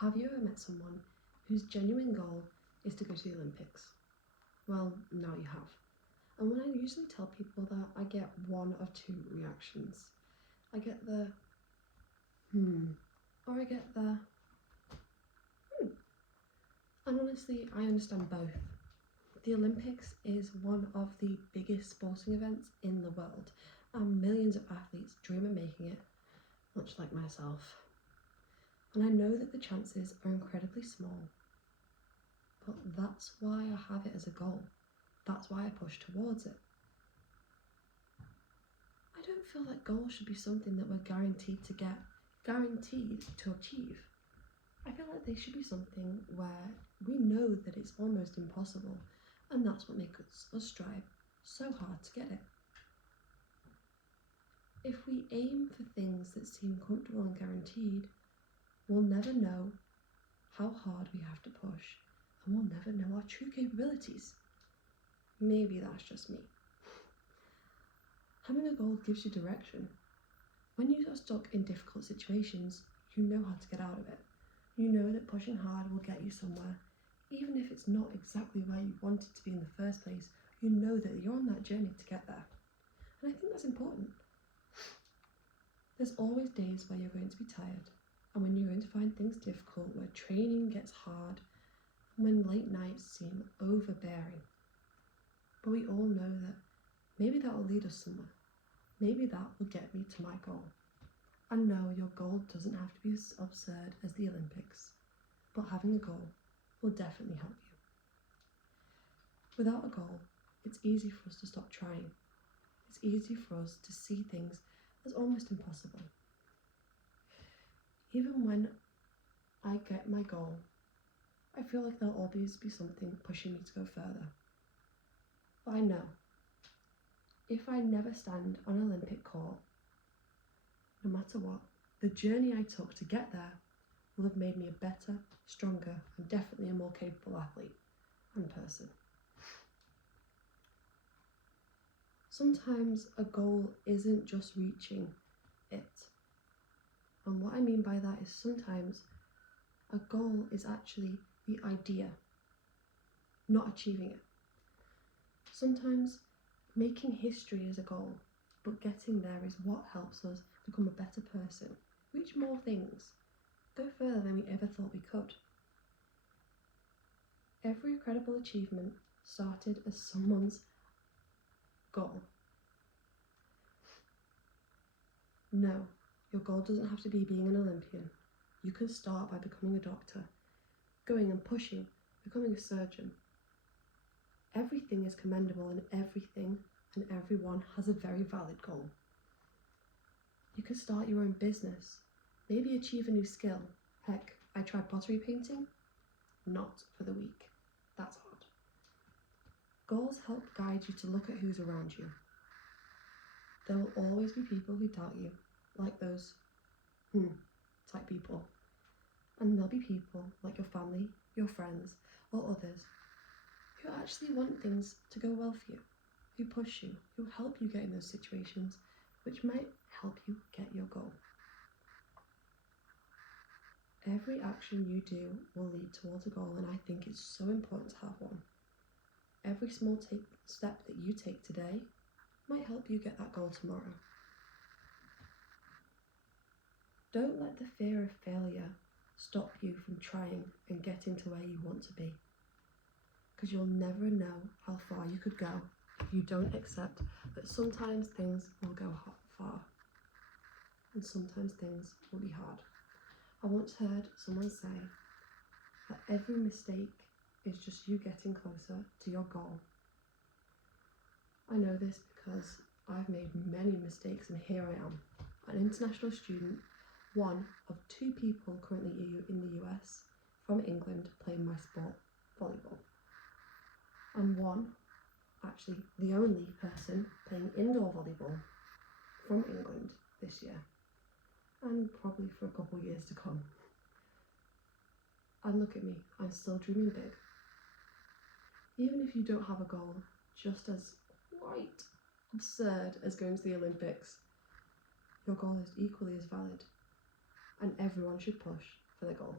Have you ever met someone whose genuine goal is to go to the Olympics? Well, now you have. And when I usually tell people that, I get one of two reactions. I get the or I get the And honestly, I understand both. The Olympics is one of the biggest sporting events in the world, and millions of athletes dream of making it, much like myself. And I know that the chances are incredibly small, but that's why I have it as a goal. That's why I push towards it. I don't feel like goals should be something that we're guaranteed to achieve. I feel like they should be something where we know that it's almost impossible, and that's what makes us strive so hard to get it. If we aim for things that seem comfortable and guaranteed, we'll never know how hard we have to push, and we'll never know our true capabilities. Maybe that's just me. Having a goal gives you direction. When you are stuck in difficult situations, you know how to get out of it. You know that pushing hard will get you somewhere. Even if it's not exactly where you wanted to be in the first place, you know that you're on that journey to get there. And I think that's important. There's always days where you're going to be tired, and when you're going to find things difficult, where training gets hard, and when late nights seem overbearing. But we all know that maybe that will lead us somewhere. Maybe that will get me to my goal. And no, your goal doesn't have to be as absurd as the Olympics, but having a goal will definitely help you. Without a goal, it's easy for us to stop trying. It's easy for us to see things as almost impossible. Even when I get my goal, I feel like there'll always be something pushing me to go further. But I know, if I never stand on an Olympic court, no matter what, the journey I took to get there will have made me a better, stronger, and definitely a more capable athlete and person. Sometimes a goal isn't just reaching it. And what I mean by that is sometimes a goal is actually the idea, not achieving it. Sometimes making history is a goal, but getting there is what helps us become a better person, reach more things, go further than we ever thought we could. Every incredible achievement started as someone's goal. No, your goal doesn't have to be being an Olympian. You can start by becoming a doctor, going and pushing, becoming a surgeon. Everything is commendable, and everything and everyone has a very valid goal. You can start your own business, maybe achieve a new skill. Heck, I tried pottery painting. Not for the weak. That's hard. Goals help guide you to look at who's around you. There will always be people who doubt you, like those type people. And there'll be people like your family, your friends, or others who actually want things to go well for you, who push you, who help you get in those situations, which might help you get your goal. Every action you do will lead towards a goal, and I think it's so important to have one. Every small step that you take today might help you get that goal tomorrow. Don't let the fear of failure stop you from trying and getting to where you want to be, because you'll never know how far you could go if you don't accept that sometimes things will go far and sometimes things will be hard. I once heard someone say that every mistake is just you getting closer to your goal. I know this because I've made many mistakes, and here I am, an international student, one of two people currently in the US from England playing my sport, volleyball. And one, actually the only person playing indoor volleyball from England this year, and probably for a couple of years to come. And look at me, I'm still dreaming big. Even if you don't have a goal just as quite absurd as going to the Olympics, your goal is equally as valid, and everyone should push for the goal.